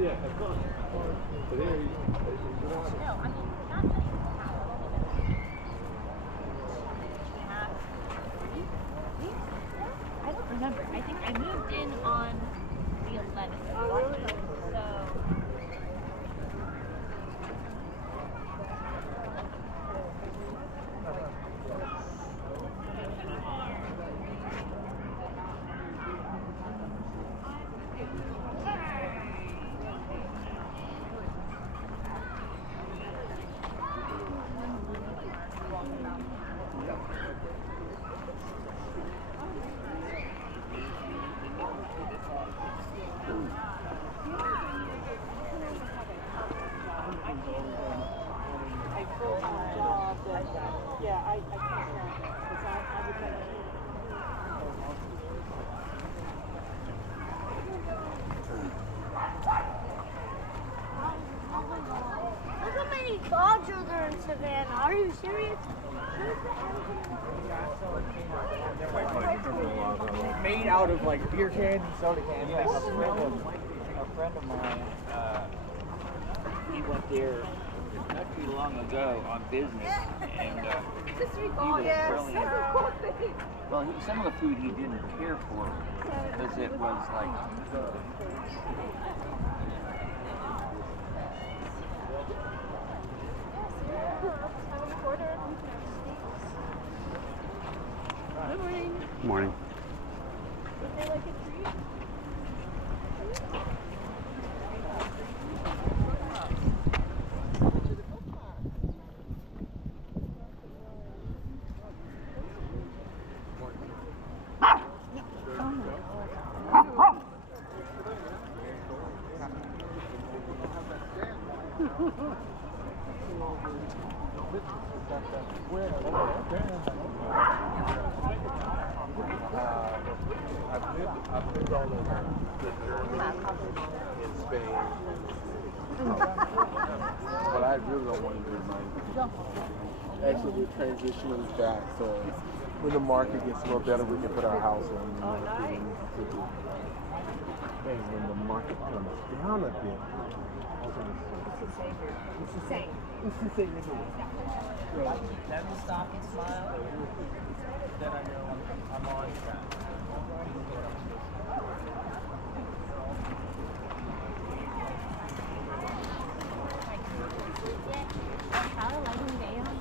Yeah, of course. But there you go. No, I mean, not that I don't remember. I think I moved in on the 11th. Oh, really? So. Look how many dogs are there in Savannah. Are you serious? Made out of like beer cans and soda cans. Yeah, a friend of mine, he went there not too long ago on business, and he was brilliant. Well, some of the food he didn't care for because it was like. Good morning. Good morning. Would they like a treat? I've lived all over Germany, in Spain. But I really don't want to do mine. Actually, we're transitioning back, so when the market gets a little better, we can put our house on the market. And when the market comes down a bit, it's the same. It's the same. Let me stop and smile. Then I know I'm on track. How lighting down?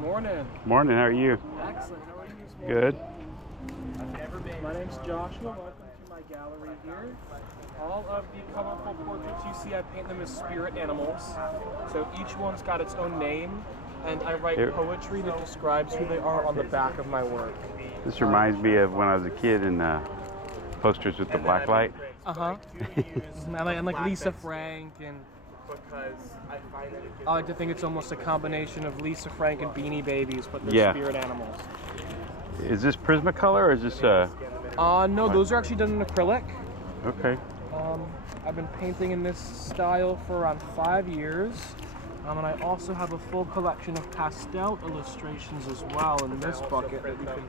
Morning. Morning, how are you? Excellent. How are you this morning? Good. I've never been. My name's Joshua. Welcome to my gallery here. All of the colorful portraits you see, I paint them as spirit animals. So each one's got its own name, and I write poetry that describes who they are on the back of my work. This reminds me of when I was a kid in posters with the black light. And like Lisa Frank, and because I find that I like to think it's almost a combination of Lisa Frank and Beanie Babies, but they're spirit animals. Is this Prismacolor or is this no, those are actually done in acrylic. Okay. I've been painting in this style for around 5 years. And I also have a full collection of pastel illustrations as well in this bucket that we can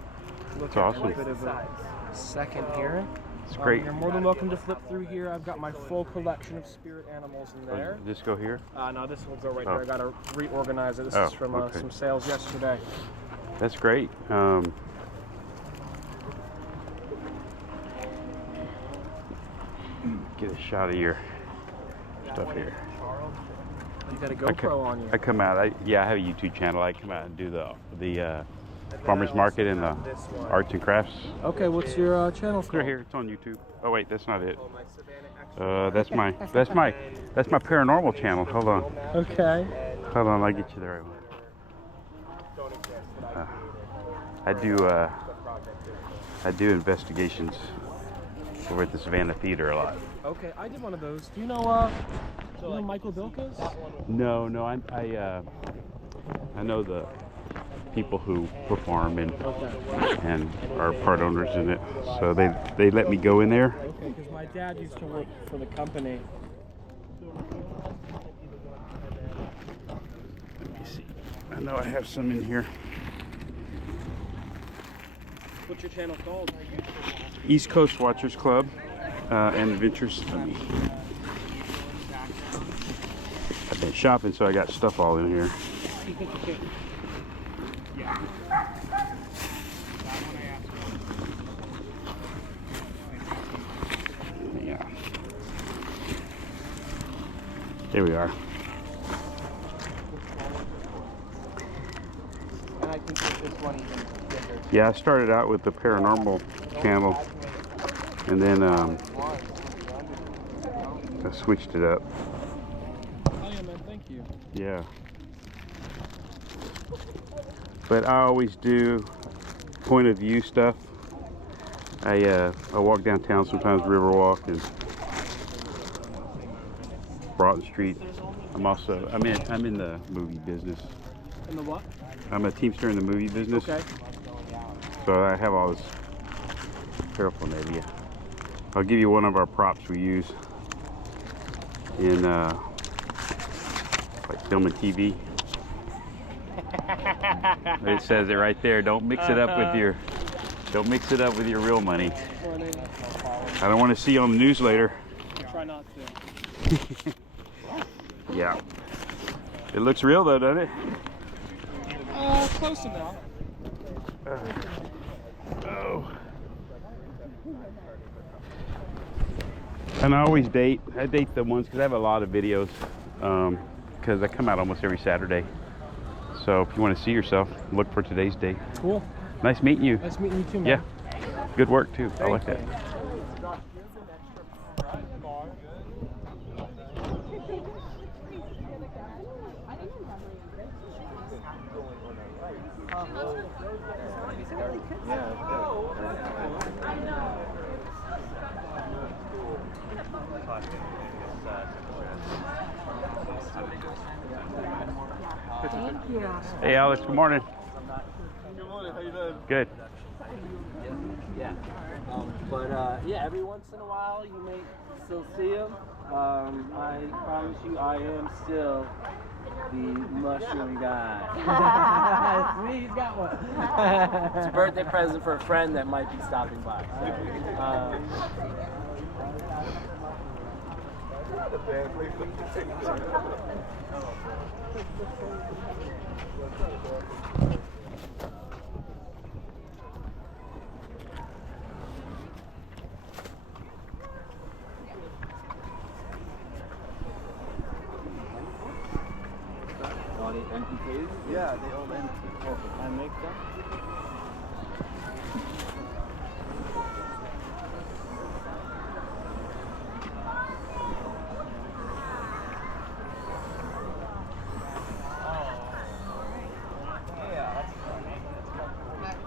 look at in a bit of a second here. It's great. You're more than welcome to flip through here. I've got my full collection of spirit animals in there. Does this go here? No, this will go right there. I got to reorganize it. This is from some sales yesterday. That's great. shot of your stuff here. You got a GoPro on you. I come out. I have a YouTube channel. I come out and do the farmers market and the arts and crafts. Okay, what's your channel It's called? right here. It's on YouTube. Oh wait, that's not it. That's my paranormal channel. Hold on. Okay. Hold on. I'll get you the right one. I do investigations over at the Savannah Theater a lot. Okay, I did one of those. Do you know Michael Vilkas? No, I know the people who perform and are part owners in it. So they let me go in there. Okay, because my dad used to work for the company. Let me see. I know I have some in here. What's your channel called? East Coast Watchers Club and Adventures. I've been shopping, so I got stuff all in here. Yeah. There we are. And I can get this one even bigger. Yeah, I started out with the paranormal channel, and then I switched it up. Oh yeah, man, thank you. Yeah. But I always do point of view stuff. I walk downtown sometimes, Riverwalk and Broughton Street. I'm in the movie business. In the what? I'm a teamster in the movie business. Okay. So I have all this paraphernalia. I'll give you one of our props we use in like film and TV. It says it right there. Don't mix it up with your real money. I don't want to see you on the news later. I'll try not to. Yeah. It looks real though, doesn't it? Close enough. Oh. And I always date the ones because I have a lot of videos because I come out almost every Saturday. So if you want to see yourself, look for today's date. Cool. Nice meeting you. Nice meeting you too, man. Yeah. Good work too. I like that. Thank you. Hey Alex, good morning. Good morning. How you doing? Good. Yeah. Yeah, every once in a while you may still see him. I promise you I am still the mushroom guy. See, he's got one. It's a birthday present for a friend that might be stopping by. All the empty cases? Yeah, they all empty. Oh, I make them?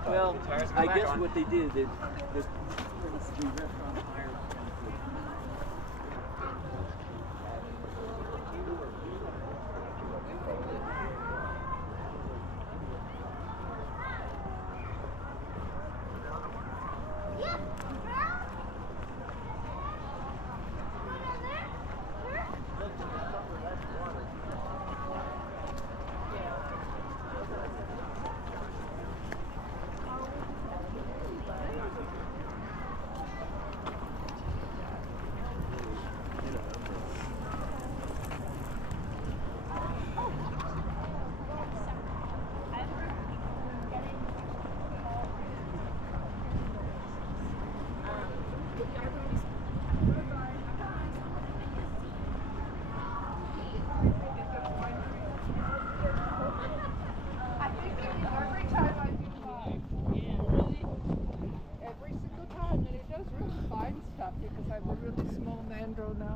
Well, I guess what they did, the restaurant hired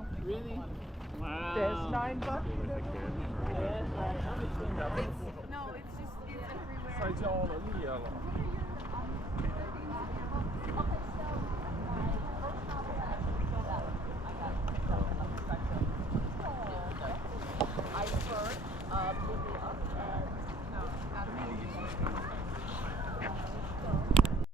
yellow? Really? Wow. There's 9 bucks. No, it's just, it's everywhere. It's all in the yellow.